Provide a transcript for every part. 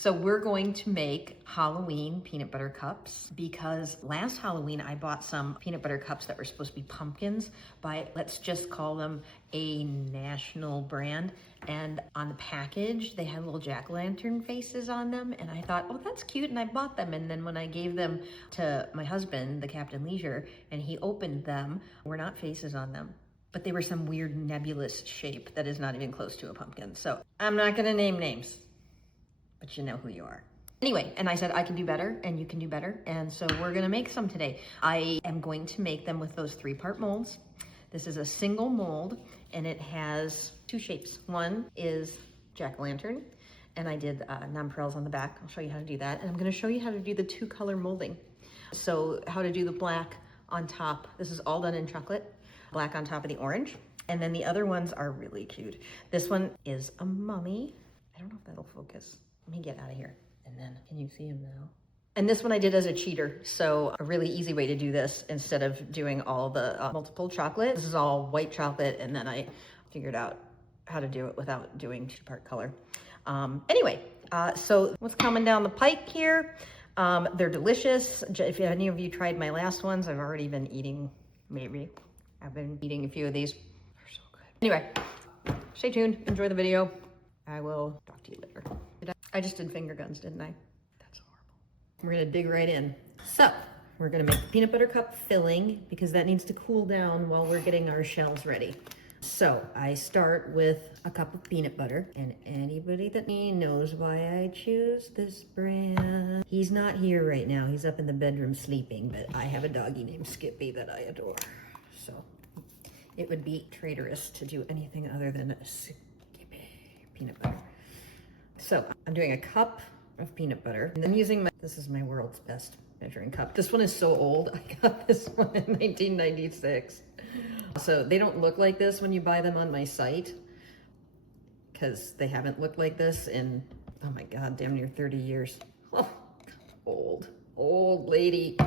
So we're going to make Halloween peanut butter cups because last Halloween I bought some peanut butter cups that were supposed to be pumpkins by, let's just call them a national brand. And on the package, they had little jack-o'-lantern faces on them. And I thought, oh, that's cute. And I bought them. And then when I gave them to my husband, the Captain Leisure, and he opened them, were not faces on them, but they were some weird nebulous shape that is not even close to a pumpkin. So I'm not gonna name names, but you know who you are. Anyway, and I said I can do better and you can do better. And so we're gonna make some today. I am going to make them with those 3-part molds. This is a single mold and it has 2 shapes. One is jack-o'-lantern and I did nonpareils on the back. I'll show you how to do that. And I'm gonna show you how to do the 2-color molding. So how to do the black on top. This is all done in chocolate, black on top of the orange. And then the other ones are really cute. This one is a mummy. I don't know if that'll focus. Let me get out of here. And then, can you see him now? And this one I did as a cheater. So a really easy way to do this instead of doing all the multiple chocolate. This is all white chocolate. And then I figured out how to do it without doing 2-part color. Anyway, so what's coming down the pike here? They're delicious. If any of you tried my last ones, I've already been eating, maybe. I've been eating a few of these. They're so good. Anyway, stay tuned. Enjoy the video. I will talk to you later. I just did finger guns, didn't I? That's horrible. We're gonna dig right in. So, we're gonna make the peanut butter cup filling because that needs to cool down while we're getting our shells ready. So, I start with a cup of peanut butter, and anybody that knows why I choose this brand. He's not here right now. He's up in the bedroom sleeping, but I have a doggy named Skippy that I adore. So, it would be traitorous to do anything other than Skippy peanut butter. So I'm doing a cup of peanut butter and I'm using this is my world's best measuring cup. This one is so old. I got this one in 1996. So they don't look like this when you buy them on my site because they haven't looked like this in, oh my God, damn near 30 years. Oh, old lady.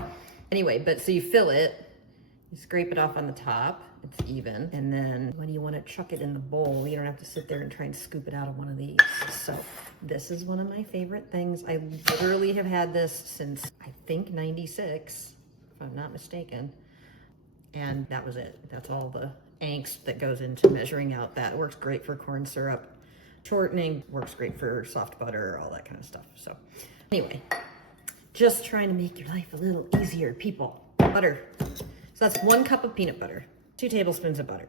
Anyway, but so you fill it, you scrape it off on the top. It's even. And then when you want to chuck it in the bowl, you don't have to sit there and try and scoop it out of one of these. So this is one of my favorite things. I literally have had this since I think 96, if I'm not mistaken. And that was it. That's all the angst that goes into measuring out that. It works great for corn syrup. Shortening works great for soft butter, all that kind of stuff. So anyway, just trying to make your life a little easier, people. Butter. So that's 1 cup of peanut butter. 2 tablespoons of butter.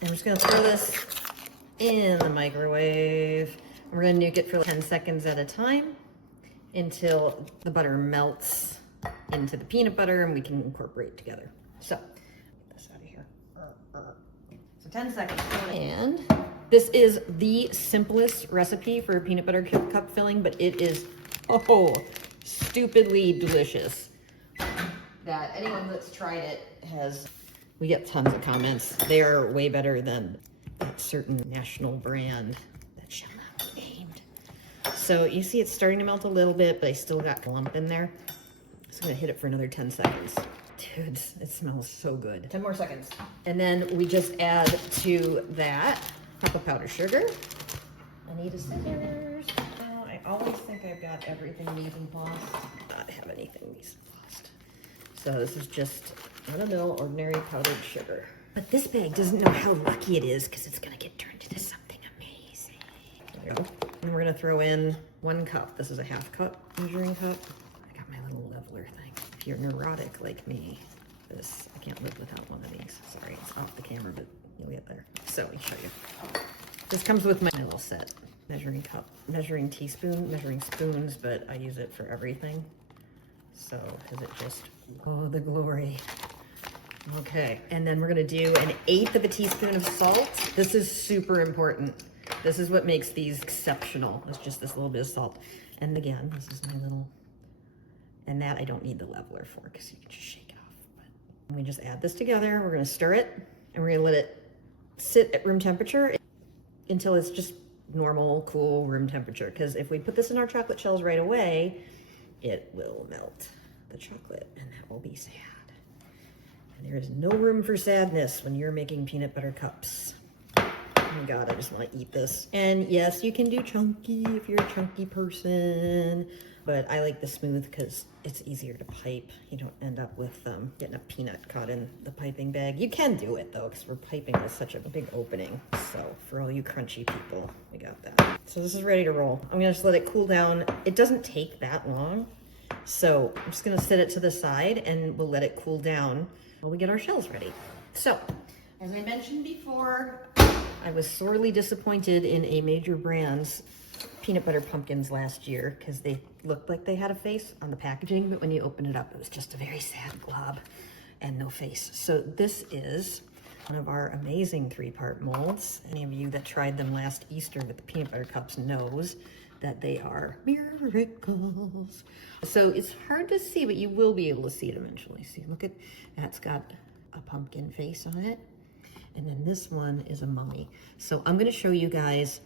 And I'm just gonna throw this in the microwave. We're gonna nuke it for 10 seconds at a time until the butter melts into the peanut butter and we can incorporate together. So, get this out of here. So 10 seconds. And this is the simplest recipe for a peanut butter cup filling, but it is, stupidly delicious. That anyone that's tried it has, we get tons of comments. They are way better than that certain national brand that shall not be named. So you see it's starting to melt a little bit, but I still got a lump in there. So I'm gonna hit it for another 10 seconds. Dude, it smells so good. 10 more seconds. And then we just add to that a cup of powdered sugar. I need a scissors. I always think I've got everything mise en place. Not have anything mise en place. So this is just run-of-the-mill ordinary powdered sugar. But this bag doesn't know how lucky it is because it's gonna get turned into something amazing. There we go. And we're gonna throw in 1 cup. This is a 1/2 cup measuring cup. I got my little leveler thing. If you're neurotic like me, I can't live without one of these. Sorry, it's off the camera, but you'll get there. So let me show you. This comes with my little set. Measuring cup, measuring teaspoon, measuring spoons, but I use it for everything. So, because it just, oh, the glory. Okay, and then we're gonna do 1/8 of a teaspoon of salt. This is super important. This is what makes these exceptional. It's just this little bit of salt. And again, this is my little, and that I don't need the leveler for because you can just shake it off. But we just add this together. We're gonna stir it and we're gonna let it sit at room temperature until it's just normal, cool room temperature. Because if we put this in our chocolate shells right away, it will melt the chocolate and that will be sad. And there is no room for sadness when you're making peanut butter cups. Oh my God, I just want to eat this. And yes, you can do chunky if you're a chunky person, but I like the smooth because it's easier to pipe. You don't end up with getting a peanut caught in the piping bag. You can do it though, because we're piping with such a big opening. So for all you crunchy people, we got that. So this is ready to roll. I'm gonna just let it cool down. It doesn't take that long. So I'm just gonna set it to the side and we'll let it cool down while we get our shells ready. So, as I mentioned before, I was sorely disappointed in a major brand's peanut butter pumpkins last year because they looked like they had a face on the packaging, but when you open it up, it was just a very sad glob and no face. So this is one of our amazing 3-part molds. Any of you that tried them last Easter with the peanut butter cups knows that they are miracles. So it's hard to see, but you will be able to see it eventually. See, look at, that's got a pumpkin face on it. And then this one is a mummy. So I'm gonna show you guys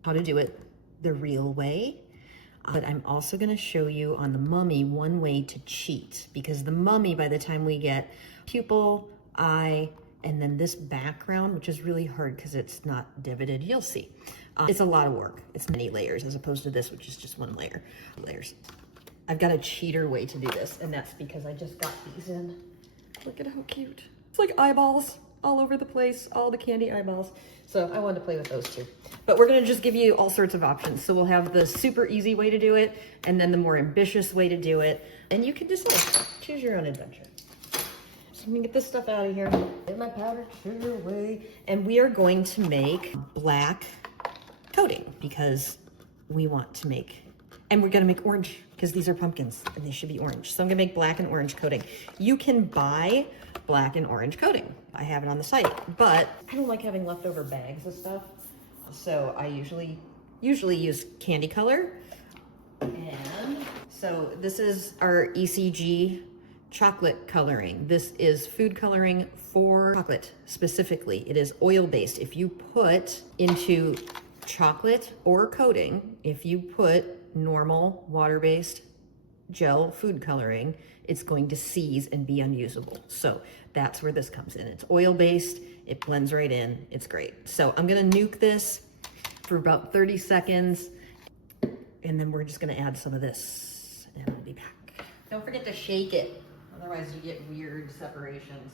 how to do it the real way, but I'm also gonna show you on the mummy one way to cheat, because the mummy, by the time we get pupil, eye, and then this background, which is really hard because it's not divoted, you'll see. It's a lot of work. It's many layers as opposed to this, which is just one layer. Layers. I've got a cheater way to do this, and that's because I just got these in. Look at how cute. It's like eyeballs all over the place, all the candy eyeballs. So I wanted to play with those too. But we're gonna just give you all sorts of options. So we'll have the super easy way to do it, and then the more ambitious way to do it. And you can decide, choose your own adventure. So I'm gonna get this stuff out of here. Get my powder sugar away. And we are going to make black coating because we want to make, and we're gonna make orange because these are pumpkins and they should be orange. So I'm gonna make black and orange coating. You can buy black and orange coating. I have it on the site, but I don't like having leftover bags of stuff. So I usually use candy color. And so this is our ECG chocolate coloring. This is food coloring for chocolate specifically. It is oil-based. If you put into chocolate or coating, if you put normal water-based gel food coloring, it's going to seize and be unusable. So that's where this comes in. It's oil-based, it blends right in, it's great. So I'm gonna nuke this for about 30 seconds, and then we're just gonna add some of this, and I'll be back. Don't forget to shake it, otherwise you get weird separations.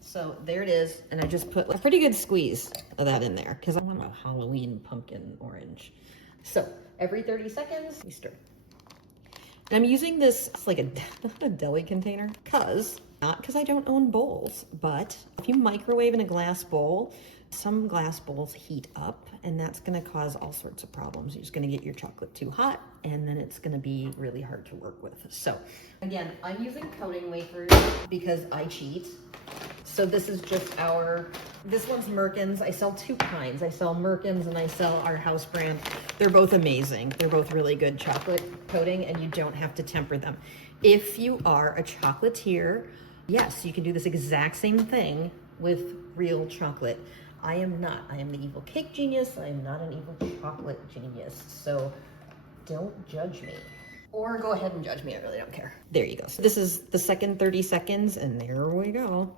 So there it is, and I just put a pretty good squeeze of that in there, because I want a Halloween pumpkin orange. So every 30 seconds, we stir. And I'm using this, it's like a deli container, not because I don't own bowls, but if you microwave in a glass bowl, some glass bowls heat up, and that's gonna cause all sorts of problems. You're just gonna get your chocolate too hot, and then it's gonna be really hard to work with. So again, I'm using coating wafers because I cheat. So this is just this one's Merkin's. I sell 2 kinds. I sell Merkin's and I sell our house brand. They're both amazing. They're both really good chocolate coating, and you don't have to temper them. If you are a chocolatier, yes, you can do this exact same thing with real chocolate. I am not. I am the evil cake genius. I am not an evil chocolate genius. So don't judge me. Or go ahead and judge me. I really don't care. There you go. So this is the second 30 seconds, and there we go.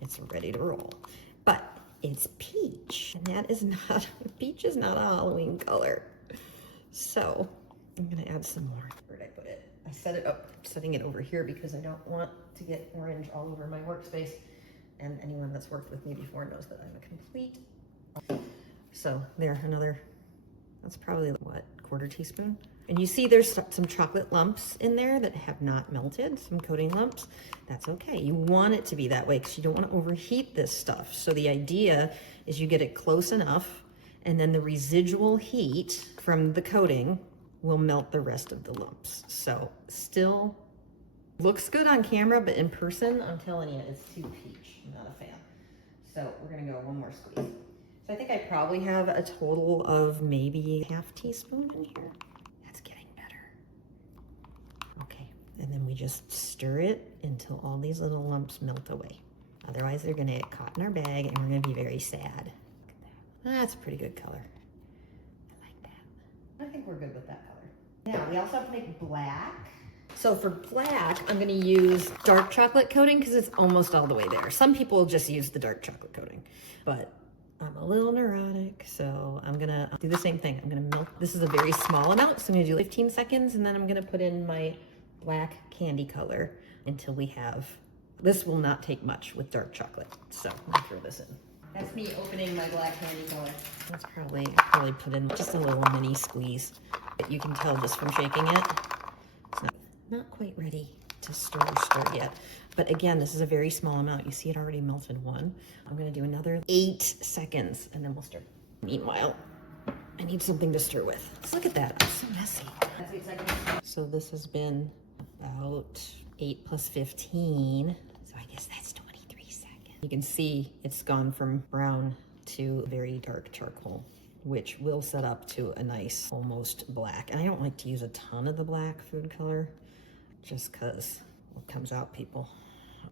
It's ready to roll. But it's peach, and that is not, peach is not a Halloween color. So I'm gonna add some more. Where'd I put it? I set it up, setting it over here because I don't want to get orange all over my workspace. And anyone that's worked with me before knows that I'm a complete. So there, that's probably what, 1/4 teaspoon? And you see there's some chocolate lumps in there that have not melted, some coating lumps. That's okay. You want it to be that way because you don't want to overheat this stuff. So the idea is you get it close enough, and then the residual heat from the coating will melt the rest of the lumps. So still looks good on camera, but in person, I'm telling you, it's too peach. I'm not a fan. So we're gonna go one more squeeze. So I think I probably have a total of maybe 1/2 teaspoon in here. And then we just stir it until all these little lumps melt away. Otherwise, they're gonna get caught in our bag and we're gonna be very sad. Look at that. That's a pretty good color. I like that. I think we're good with that color. Now, we also have to make black. So for black, I'm gonna use dark chocolate coating because it's almost all the way there. Some people just use the dark chocolate coating, but I'm a little neurotic, so I'm gonna do the same thing. I'm gonna milk. This is a very small amount, so I'm gonna do 15 seconds, and then I'm gonna put in my black candy color until we have, this will not take much with dark chocolate. So I'm gonna throw this in. That's me opening my black candy color. Let's probably put in just a little mini squeeze. But you can tell just from shaking it, it's not quite ready to stir yet. But again, this is a very small amount. You see it already melted one. I'm gonna do another 8 seconds and then we'll stir. Meanwhile, I need something to stir with. Let's look at that, it's so messy. That's 8 seconds. So this has been about 8 plus 15. So I guess that's 23 seconds. You can see it's gone from brown to very dark charcoal, which will set up to a nice, almost black. And I don't like to use a ton of the black food color, just cause it comes out, people.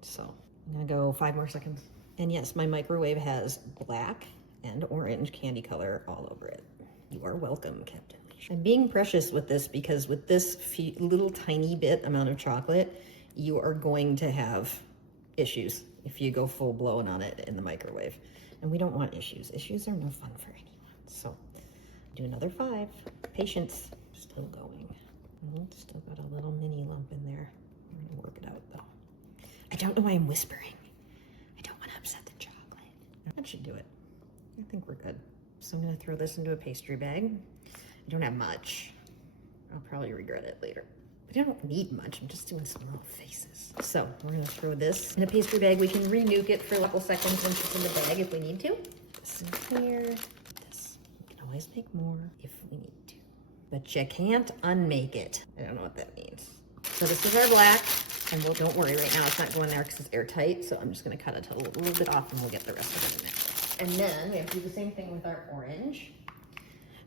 So I'm gonna go 5 more seconds. And yes, my microwave has black and orange candy color all over it. You are welcome, Captain. I'm being precious with this because with this little tiny bit amount of chocolate, you are going to have issues if you go full blown on it in the microwave. And we don't want issues. Issues are no fun for anyone. So do another 5. Patience. Still going. Still got a little mini lump in there. I'm gonna work it out though. I don't know why I'm whispering. I don't want to upset the chocolate. That should do it. I think we're good. So I'm gonna throw this into a pastry bag. I don't have much. I'll probably regret it later. But I don't need much. I'm just doing some little faces. So we're gonna throw this in a pastry bag. We can re-nuke it for a couple seconds once it's in the bag if we need to. This in here. This. We can always make more if we need to. But you can't unmake it. I don't know what that means. So this is our black. And don't worry, right now it's not going there because it's airtight. So I'm just gonna cut it a little bit off and we'll get the rest of it in there. And then we have to do the same thing with our orange.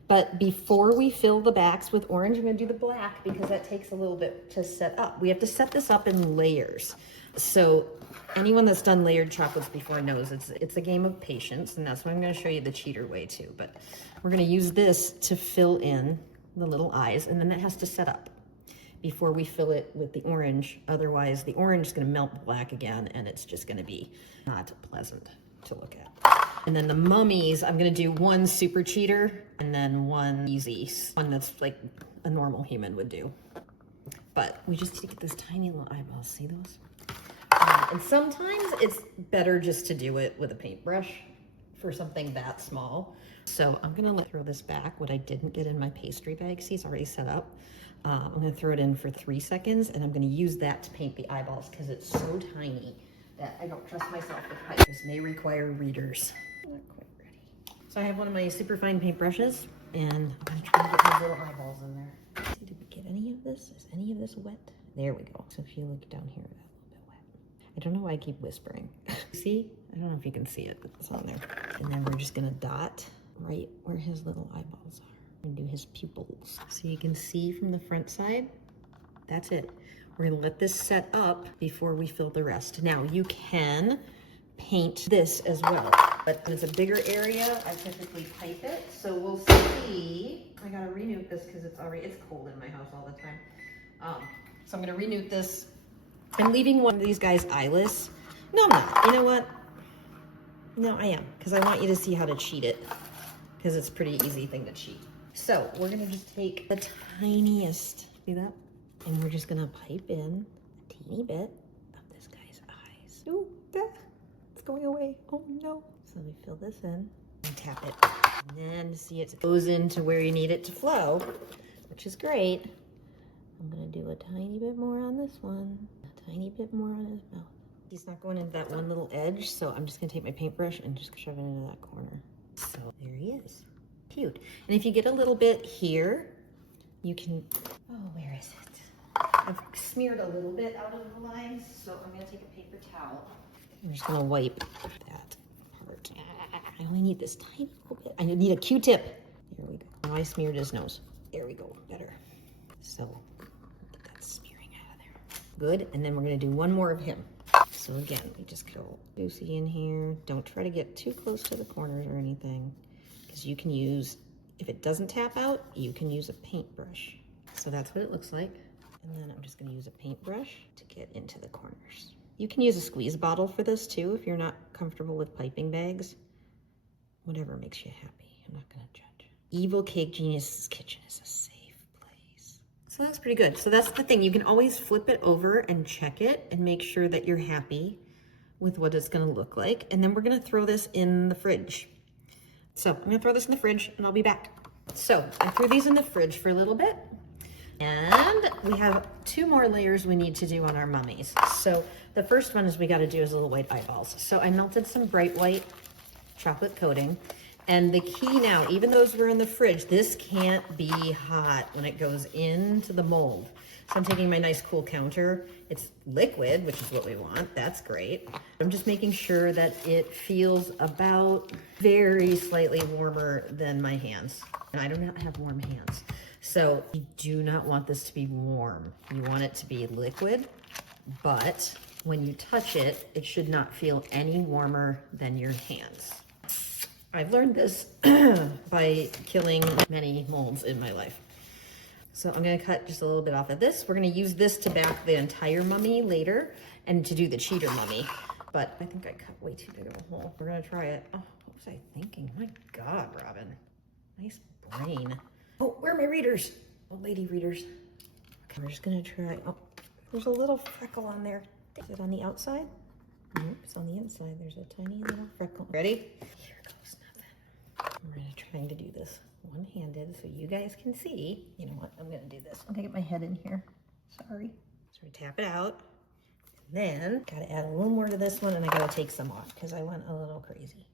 But before we fill the backs with orange, I'm gonna do the black because that takes a little bit to set up. We have to set this up in layers. So anyone that's done layered chocolates before knows it's a game of patience, and that's why I'm gonna show you the cheater way too. But we're gonna use this to fill in the little eyes, and then it has to set up before we fill it with the orange. Otherwise, the orange is gonna melt black again, and it's just gonna be not pleasant to look at. And then the mummies, I'm gonna do one super cheater and then one easy, one that's like a normal human would do. But we just need to get those tiny little eyeballs, see those? And sometimes it's better just to do it with a paintbrush for something that small. So I'm gonna throw this back, what I didn't get in my pastry bag, see it's already set up. I'm gonna throw it in for 3 seconds and I'm gonna use that to paint the eyeballs because it's so tiny that I don't trust myself with pipe. This may require readers. Not quite ready. So I have one of my super fine paintbrushes and I'm gonna try to get those little eyeballs in there. See, did we get any of this? Is any of this wet? There we go. So if you look down here, that's a little bit wet. I don't know why I keep whispering. See? I don't know if you can see it, but it's on there. And then we're just gonna dot right where his little eyeballs are. And do his pupils. So you can see from the front side, that's it. We're gonna let this set up before we fill the rest. Now you can paint this as well, but it's a bigger area. I typically pipe it, so we'll see. I gotta renuke this because it's cold in my house all the time. So I'm gonna renuke this. I'm leaving one of these guys eyeless. No, I'm not. You know what? No, I am, because I want you to see how to cheat it, because it's a pretty easy thing to cheat. So we're gonna just take the tiniest, see that? And we're just gonna pipe in a teeny bit of this guy's eyes. Ooh, it's going away. Oh no. So we fill this in and tap it. And then see it goes into where you need it to flow, which is great. I'm gonna do a tiny bit more on this one, a tiny bit more on his mouth. He's not going into that one little edge, so I'm just gonna take my paintbrush and just shove it into that corner. So there he is. Cute. And if you get a little bit here, you can, oh, where is it? I've smeared a little bit out of the lines, so I'm gonna take a paper towel. I'm just gonna wipe that part. I only need this tiny little bit. I need a Q-tip. There we go. Now I smeared his nose. There we go, better. So, get that smearing out of there. Good, and then we're gonna do one more of him. So again, we just go juicy in here. Don't try to get too close to the corners or anything, because you can use, if it doesn't tap out, you can use a paintbrush. So that's what it looks like. And then I'm just gonna use a paintbrush to get into the corners. You can use a squeeze bottle for this too if you're not comfortable with piping bags. Whatever makes you happy. I'm not gonna judge. Evil Cake Genius's kitchen is a safe place. So that's pretty good. So that's the thing. You can always flip it over and check it and make sure that you're happy with what it's gonna look like. And then we're gonna throw this in the fridge. So I'm gonna throw this in the fridge and I'll be back. So I threw these in the fridge for a little bit. And we have 2 more layers we need to do on our mummies. So the first one is we gotta do is little white eyeballs. So I melted some bright white chocolate coating. And the key now, even though we're in the fridge, this can't be hot when it goes into the mold. So I'm taking my nice cool counter. It's liquid, which is what we want. That's great. I'm just making sure that it feels about very slightly warmer than my hands. And I do not have warm hands. So you do not want this to be warm. You want it to be liquid, but when you touch it, it should not feel any warmer than your hands. I've learned this by killing many molds in my life. So I'm gonna cut just a little bit off of this. We're gonna use this to back the entire mummy later and to do the cheater mummy. But I think I cut way too big of a hole. We're gonna try it. Oh, what was I thinking? My God, Robin. Nice brain. Oh, where are my readers? Old lady readers. Okay, we're just gonna try. Oh, there's a little freckle on there. Is it on the outside? Nope, it's on the inside. There's a tiny little freckle. Ready? Here goes nothing. We're gonna try to do this one-handed so you guys can see. You know what? I'm gonna do this. I'm gonna get my head in here. Sorry. So we tap it out. And then gotta add a little more to this one, and I gotta take some off because I went a little crazy.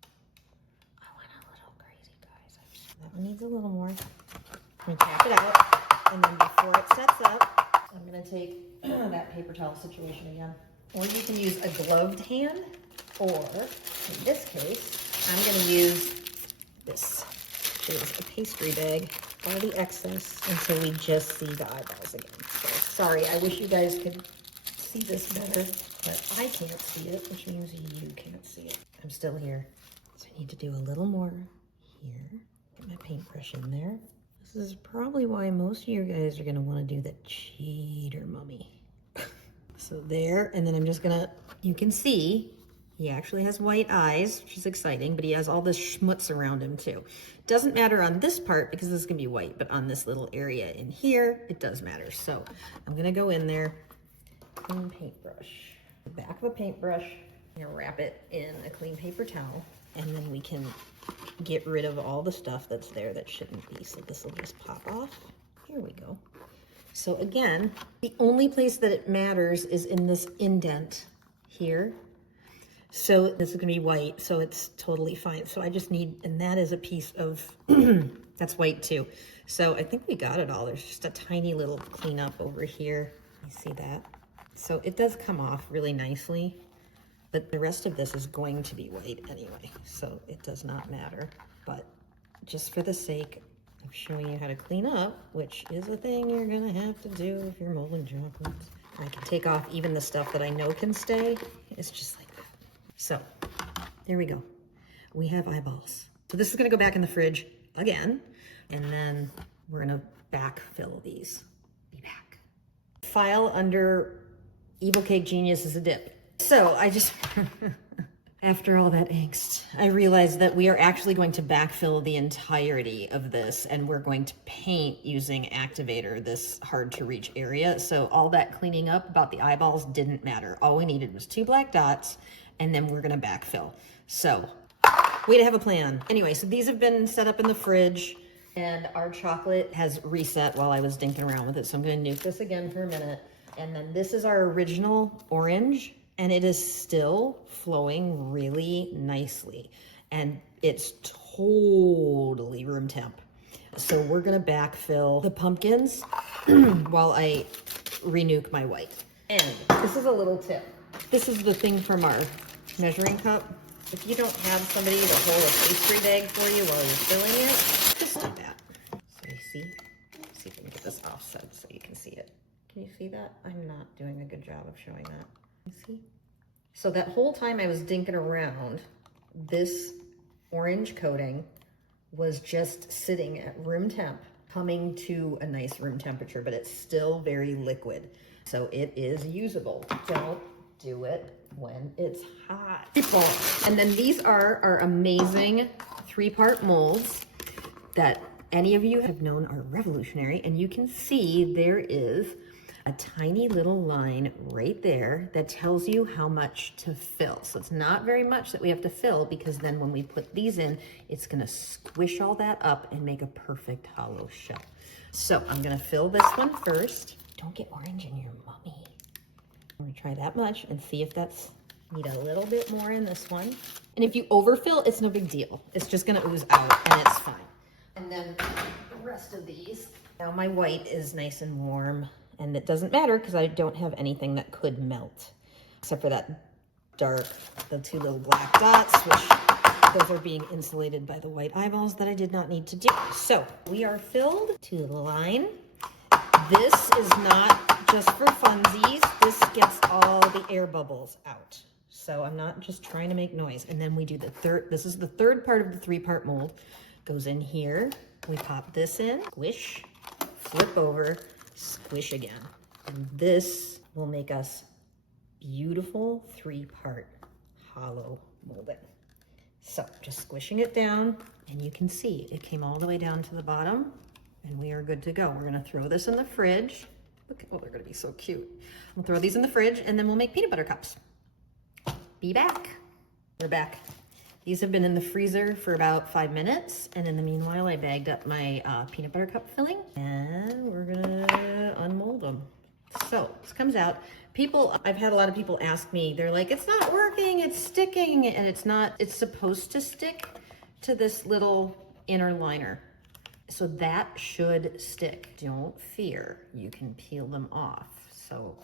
I went a little crazy, guys. That one needs a little more. I'm gonna tap it out, and then before it sets up, I'm gonna take that paper towel situation again. Or you can use a gloved hand, or in this case, I'm gonna use this. Is a pastry bag, all the excess, until we just see the eyeballs again. So sorry, I wish you guys could see this better, but I can't see it, which means you can't see it. I'm still here. So I need to do a little more here. Get my paintbrush in there. This is probably why most of you guys are gonna wanna do the cheater mummy. So there, and then I'm just gonna, you can see, he actually has white eyes, which is exciting, but he has all this schmutz around him too. Doesn't matter on this part because this is gonna be white, but on this little area in here, it does matter. So I'm gonna go in there, clean paintbrush. The back of a paintbrush, I'm gonna wrap it in a clean paper towel, and then we can get rid of all the stuff that's there that shouldn't be. So this will just pop off. Here we go. So again, the only place that it matters is in this indent here. So this is gonna be white, so it's totally fine. So I just need, and that is a piece of, that's white too. So I think we got it all. There's just a tiny little cleanup over here. You see that? So it does come off really nicely, but the rest of this is going to be white anyway. So it does not matter, but just for the sake of showing you how to clean up, which is a thing you're gonna have to do if you're molding chocolates. I can take off even the stuff that I know can stay. It's just like that. So there we go. We have eyeballs. So this is gonna go back in the fridge again, and then we're gonna backfill these. Be back. File under Evil Cake Genius is a dip. So I just, after all that angst, I realized that we are actually going to backfill the entirety of this, and we're going to paint using Activator, this hard to reach area. So all that cleaning up about the eyeballs didn't matter. All we needed was 2 black dots, and then we're gonna backfill. So, way to have a plan. Anyway, so these have been set up in the fridge, and our chocolate has reset while I was dinking around with it. So I'm gonna nuke this again for a minute. And then this is our original orange, and it is still flowing really nicely. And it's totally room temp. So we're gonna backfill the pumpkins while I renuke my white. And this is a little tip. This is the thing from our measuring cup. If you don't have somebody to hold a pastry bag for you while you're filling it, just do that. So you see? Let's see if we can get this offset so you can see it. Can you see that? I'm not doing a good job of showing that. You see? So that whole time I was dinking around, this orange coating was just sitting at room temp, coming to a nice room temperature, but it's still very liquid. So it is usable. Don't do it when it's hot. And then these are our amazing 3-part molds that any of you have known are revolutionary. And you can see there is a tiny little line right there that tells you how much to fill. So it's not very much that we have to fill, because then when we put these in, it's gonna squish all that up and make a perfect hollow shell. So I'm gonna fill this one first. Don't get orange in your mummy. I'm gonna try that much and see if that's, need a little bit more in this one. And if you overfill, it's no big deal. It's just gonna ooze out and it's fine. And then the rest of these. Now my white is nice and warm, and it doesn't matter because I don't have anything that could melt, except for that dark, the 2 little black dots, which those are being insulated by the white eyeballs that I did not need to do. So we are filled to the line. This is not just for funsies. This gets all the air bubbles out. So I'm not just trying to make noise. And then we do the third, this is the third part of the 3-part mold. Goes in here, we pop this in, squish, flip over, squish again. And this will make us beautiful 3-part hollow molding. So just squishing it down, and you can see it came all the way down to the bottom, and we are good to go. We're gonna throw this in the fridge. Look, oh, they're gonna be so cute. We'll throw these in the fridge, and then we'll make peanut butter cups. Be back. We're back. These have been in the freezer for about 5 minutes, and in the meanwhile, I bagged up my peanut butter cup filling, and we're gonna unmold them. So this comes out. I've had a lot of people ask me, they're like, it's not working, it's sticking, and it's not. It's supposed to stick to this little inner liner. So that should stick. Don't fear, you can peel them off. So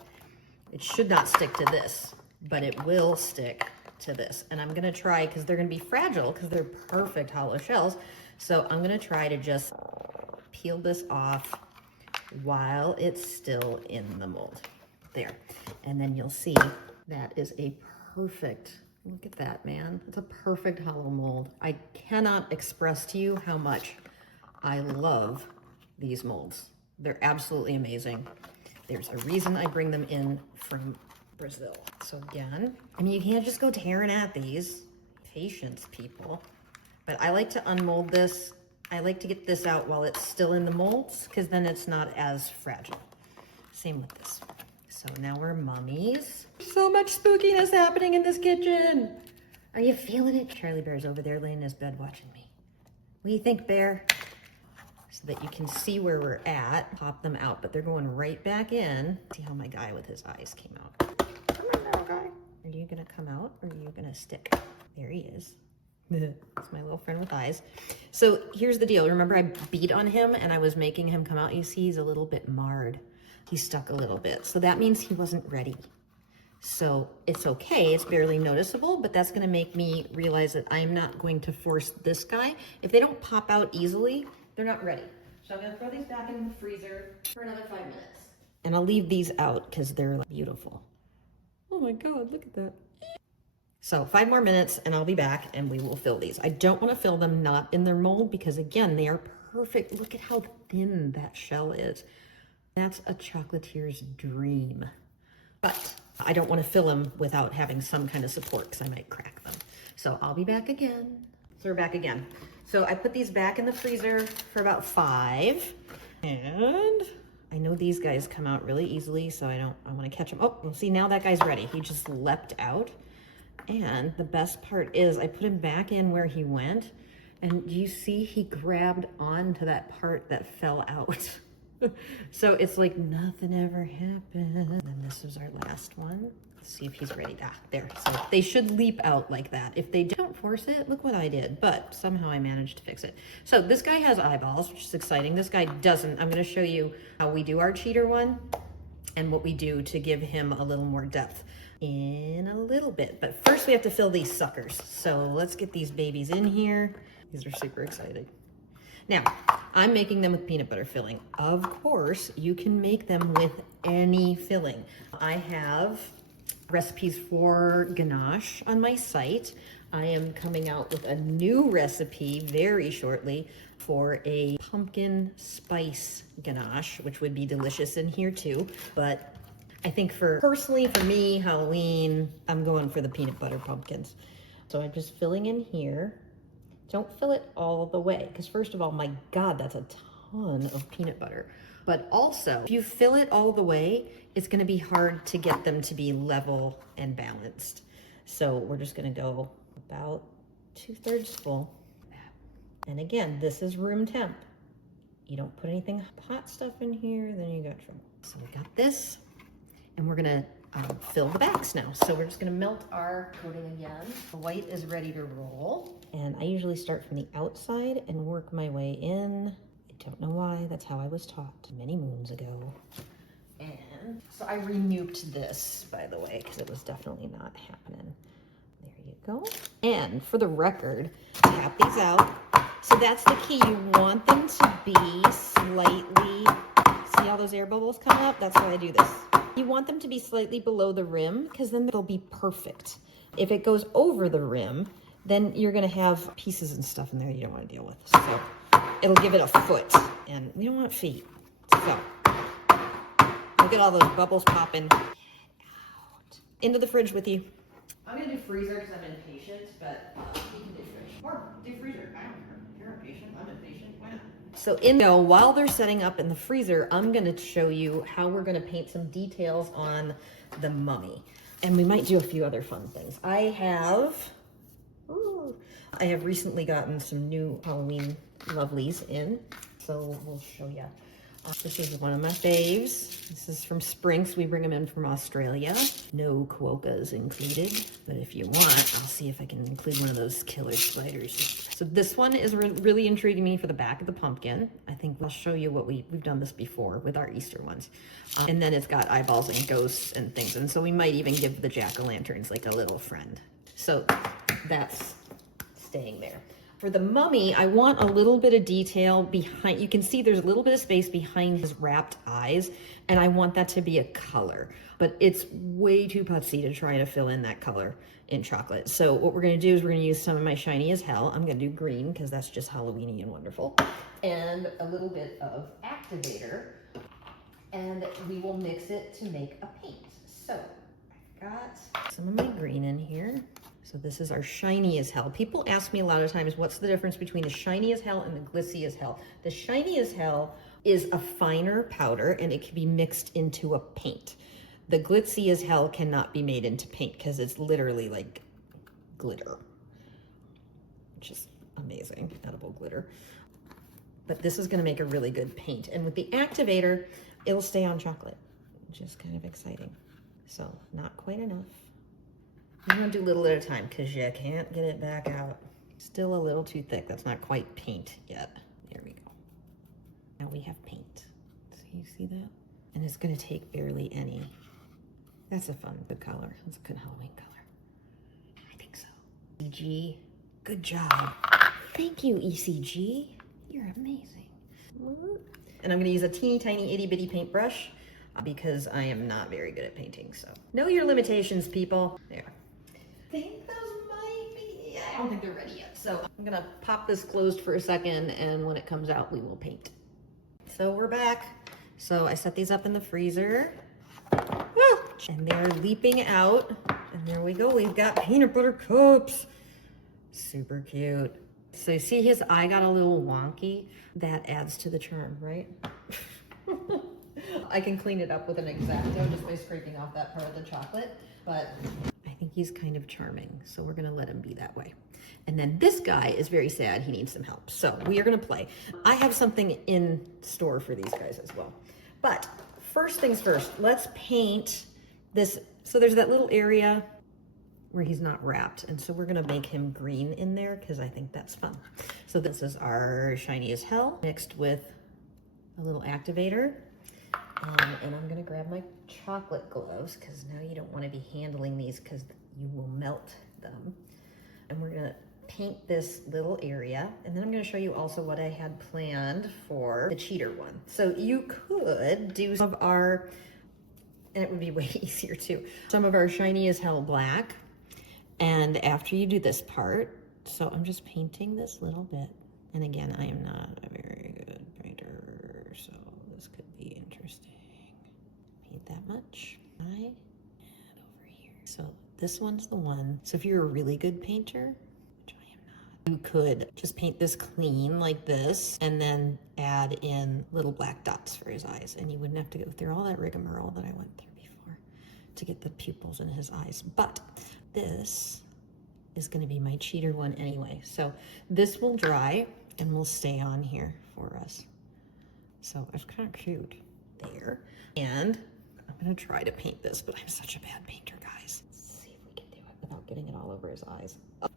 it should not stick to this, but it will stick to this. And I'm gonna try, because they're gonna be fragile, because they're perfect hollow shells. So I'm gonna try to just peel this off while it's still in the mold. There. And then you'll see that is a perfect, look at that, man. It's a perfect hollow mold. I cannot express to you how much I love these molds. They're absolutely amazing. There's a reason I bring them in from Brazil. So again, I mean, you can't just go tearing at these. Patience, people. But I like to unmold this. I like to get this out while it's still in the molds, because then it's not as fragile. Same with this. So now we're mummies. So much spookiness happening in this kitchen. Are you feeling it? Charlie Bear's over there laying in his bed watching me. What do you think, Bear? So that you can see where we're at. Pop them out, but they're going right back in. See how my guy with his eyes came out. Come on now, guy. Are you gonna come out, or are you gonna stick? There he is. It's my little friend with eyes. So here's the deal. Remember, I beat on him and I was making him come out. You see, he's a little bit marred. He's stuck a little bit. So that means he wasn't ready. So it's okay. It's barely noticeable, but that's going to make me realize that I'm not going to force this guy. If they don't pop out easily, they're not ready. So I'm going to throw these back in the freezer for another 5 minutes. And I'll leave these out because they're beautiful. Oh my God, look at that. So 5 more minutes and I'll be back and we will fill these. I don't want to fill them not in their mold because, again, they are perfect. Look at how thin that shell is. That's a chocolatier's dream. But I don't want to fill them without having some kind of support because I might crack them. So I'll be back again. So we're back again. So I put these back in the freezer for about 5. And I know these guys come out really easily, so I want to catch them. Oh, well, see, now that guy's ready. He just leapt out. And the best part is I put him back in where he went. And you see he grabbed onto that part that fell out. So it's like nothing ever happened. And then this is our last one. Let's see if he's ready. Ah, there. So they should leap out like that. If they don't force it, look what I did. But somehow I managed to fix it. So this guy has eyeballs, which is exciting. This guy doesn't. I'm going to show you how we do our cheater one and what we do to give him a little more depth in a little bit. But first we have to fill these suckers. So let's get these babies in here. These are super exciting. Now, I'm making them with peanut butter filling. Of course, you can make them with any filling. I have recipes for ganache on my site. I am coming out with a new recipe very shortly for a pumpkin spice ganache, which would be delicious in here too. But I think personally for me, Halloween, I'm going for the peanut butter pumpkins. So I'm just filling in here. Don't fill it all the way, because first of all, my God, that's a ton of peanut butter. But also, if you fill it all the way, it's gonna be hard to get them to be level and balanced. So we're just gonna go about 2/3 full. And again, this is room temp. You don't put anything hot stuff in here, then you got trouble. So we got this, and we're gonna fill the backs now. So we're just gonna melt our coating again. The white is ready to roll. And I usually start from the outside and work my way in. I don't know why, that's how I was taught many moons ago. And so I renuked this, by the way, because it was definitely not happening. There you go. And for the record, tap these out. So that's the key. You want them to be slightly, see all those air bubbles coming up? That's why I do this. You want them to be slightly below the rim, because then they'll be perfect. If it goes over the rim, then you're gonna have pieces and stuff in there you don't want to deal with. So it'll give it a foot, and you don't want feet. So look at all those bubbles popping. Get out. Into the fridge with you. I'm gonna do freezer because I'm impatient, but you can do fridge. Or do freezer, I don't care. You're impatient, I'm impatient, why not? So while they're setting up in the freezer, I'm gonna show you how we're gonna paint some details on the mummy. And we might do a few other fun things. I have recently gotten some new Halloween lovelies in, so we'll show you. This is one of my faves. This is from Sprinks. We bring them in from Australia. No quokkas included, but if you want, I'll see if I can include one of those killer spiders. So this one is really intriguing me for the back of the pumpkin. I think I'll show you what we've done this before with our Easter ones. And then it's got eyeballs and ghosts and things. And so we might even give the jack-o'-lanterns like a little friend. So that's staying there. For the mummy, I want a little bit of detail behind. You can see there's a little bit of space behind his wrapped eyes, and I want that to be a color. But it's way too putsy to try to fill in that color in chocolate. So what we're gonna do is we're gonna use some of my Shiny as Hell. I'm gonna do green because that's just Halloween-y and wonderful. And a little bit of activator, and we will mix it to make a paint. So I've got some of my green in here. So this is our Shiny as Hell. People ask me a lot of times, what's the difference between the Shiny as Hell and the Glitzy as Hell? The Shiny as Hell is a finer powder, and it can be mixed into a paint. The Glitzy as Hell cannot be made into paint because it's literally like glitter, which is amazing, edible glitter. But this is gonna make a really good paint. And with the activator, it'll stay on chocolate, which is kind of exciting. So not quite enough. I'm gonna do a little at a time because you can't get it back out. Still a little too thick. That's not quite paint yet. There we go. Now we have paint. So you see that? And it's gonna take barely any. That's a fun, good color. That's a good Halloween color. I think so. ECG, good job. Thank you, ECG. You're amazing. And I'm gonna use a teeny tiny itty bitty paintbrush because I am not very good at painting, so. Know your limitations, people. There. I think those might be, I don't think they're ready yet. So I'm gonna pop this closed for a second, and when it comes out, we will paint. So we're back. So I set these up in the freezer. And they're leaping out. And there we go, we've got peanut butter cups. Super cute. So you see his eye got a little wonky? That adds to the charm, right? I can clean it up with an X-Acto just by scraping off that part of the chocolate, but I think he's kind of charming, so we're gonna let him be that way. And then this guy is very sad, he needs some help. So we are gonna play. I have something in store for these guys as well. But first things first, let's paint this. So there's that little area where he's not wrapped, and so we're gonna make him green in there because I think that's fun. So this is our Shiny as Hell mixed with a little activator. And I'm gonna grab my chocolate gloves because now you don't want to be handling these because you will melt them. And we're gonna paint this little area, and then I'm gonna show you also what I had planned for the cheater one. So you could do some of our, and it would be way easier too, some of our Shiny as Hell black. And after you do this part, so I'm just painting this little bit. And again, I am not a very good painter, so this could be interesting. Paint that much. Right, and over here. So this one's the one. So if you're a really good painter, which I am not, You could just paint this clean like this and then add in little black dots for his eyes, and you wouldn't have to go through all that rigmarole that I went through before to get the pupils in his eyes. But this is going to be my cheater one anyway. So this will dry and will stay on here for us. So it's kind of cute there. And I'm going to try to paint this, but I'm such a bad painter, guys. Let's see if we can do it without getting it all over his eyes. Oh.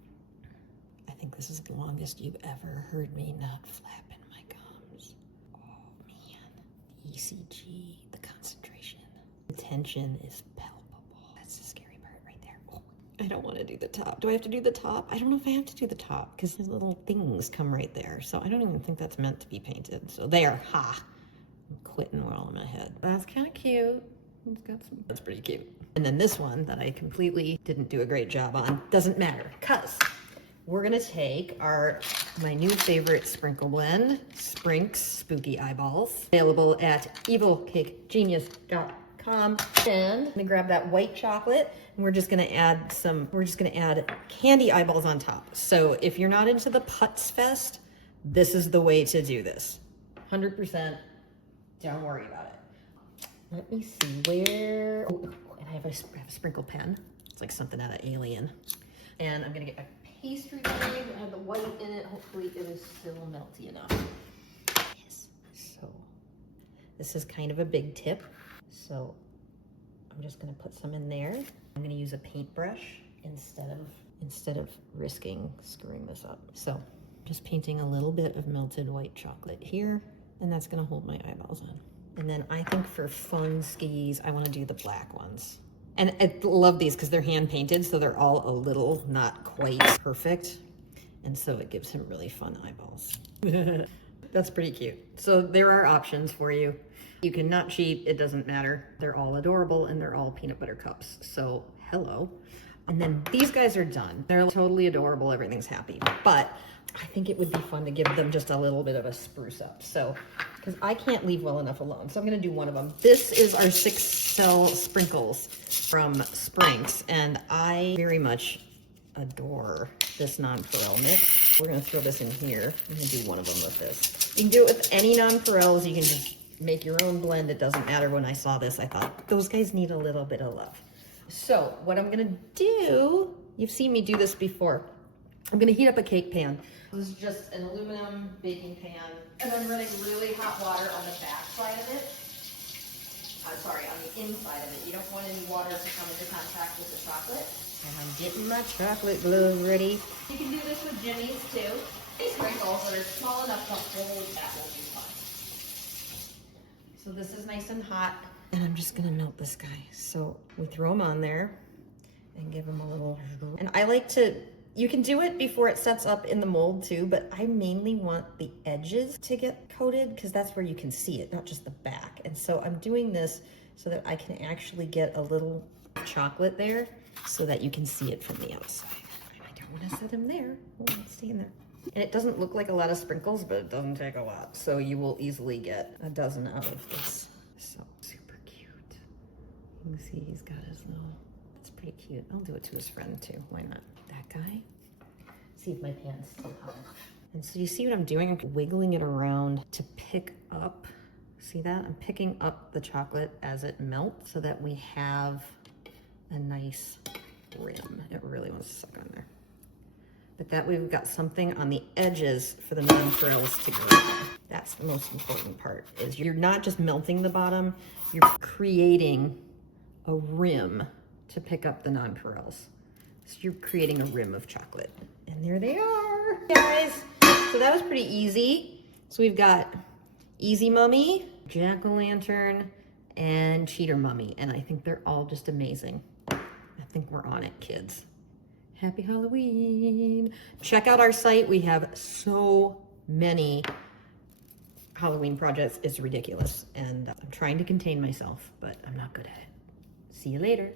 I think this is the longest you've ever heard me not flapping my gums. Oh man, the ECG, the concentration, the tension is palpable. That's the scary part right there. Oh. I don't want to do the top. Do I have to do the top? I don't know if I have to do the top because the little things come right there. So I don't even think that's meant to be painted. So there, ha. I'm quitting while I'm ahead. That's kind of cute. It's got some, that's pretty cute. And then this one that I completely didn't do a great job on, doesn't matter, because we're gonna take my new favorite sprinkle blend, Sprinks Spooky Eyeballs, available at evilcakegenius.com. And I'm gonna grab that white chocolate, and we're just gonna add candy eyeballs on top. So if you're not into the Putz Fest, this is the way to do this. 100%, don't worry about it. Let me see where, oh, and I have a sprinkle pen. It's like something out of Alien. And I'm gonna get a pastry bag, add the white in it. Hopefully it is still melty enough. Yes. So this is kind of a big tip. So I'm just gonna put some in there. I'm gonna use a paintbrush instead of risking screwing this up. So just painting a little bit of melted white chocolate here, and that's gonna hold my eyeballs on. And then I think for fun skis, I want to do the black ones. And I love these because they're hand painted, so they're all a little not quite perfect. And so it gives him really fun eyeballs. That's pretty cute. So there are options for you. You can not cheat, it doesn't matter. They're all adorable and they're all peanut butter cups. So hello. And then these guys are done. They're totally adorable, everything's happy. But I think it would be fun to give them just a little bit of a spruce up. So, because I can't leave well enough alone. So I'm gonna do one of them. This is our 6-cell sprinkles from Sprinks, and I very much adore this nonpareil mix. We're gonna throw this in here. I'm gonna do one of them with this. You can do it with any nonpareils. You can just make your own blend. It doesn't matter. When I saw this, I thought, those guys need a little bit of love. So what I'm gonna do, you've seen me do this before. I'm gonna heat up a cake pan. This is just an aluminum baking pan, and I'm running really hot water on the back side of it. Sorry, on the inside of it. You don't want any water to come into contact with the chocolate. And I'm getting my chocolate glove ready. You can do this with jimmies too. These sprinkles that are small enough to hold that will be fun. So this is nice and hot. And I'm just gonna melt this guy. So we throw them on there and give them a little, and I like to, you can do it before it sets up in the mold too, but I mainly want the edges to get coated because that's where you can see it, not just the back. And so I'm doing this so that I can actually get a little chocolate there so that you can see it from the outside. I don't want to set him there. Oh, it's staying there. And it doesn't look like a lot of sprinkles, but it doesn't take a lot. So you will easily get a dozen out of this. So super cute. You can see he's got his little, it's pretty cute. I'll do it to his friend too. Why not? That guy. See if my pan's still hot. And so you see what I'm doing? I'm wiggling it around to pick up. See that? I'm picking up the chocolate as it melts so that we have a nice rim. It really wants to suck on there. But that way we've got something on the edges for the nonpareils to go. That's the most important part, is you're not just melting the bottom, you're creating a rim to pick up the nonpareils. So you're creating a rim of chocolate. And there they are, guys. So that was pretty easy. So we've got Easy Mummy, Jack-o'-lantern, and Cheater Mummy. And I think they're all just amazing. I think we're on it, kids. Happy Halloween. Check out our site. We have so many Halloween projects. It's ridiculous. And I'm trying to contain myself, but I'm not good at it. See you later.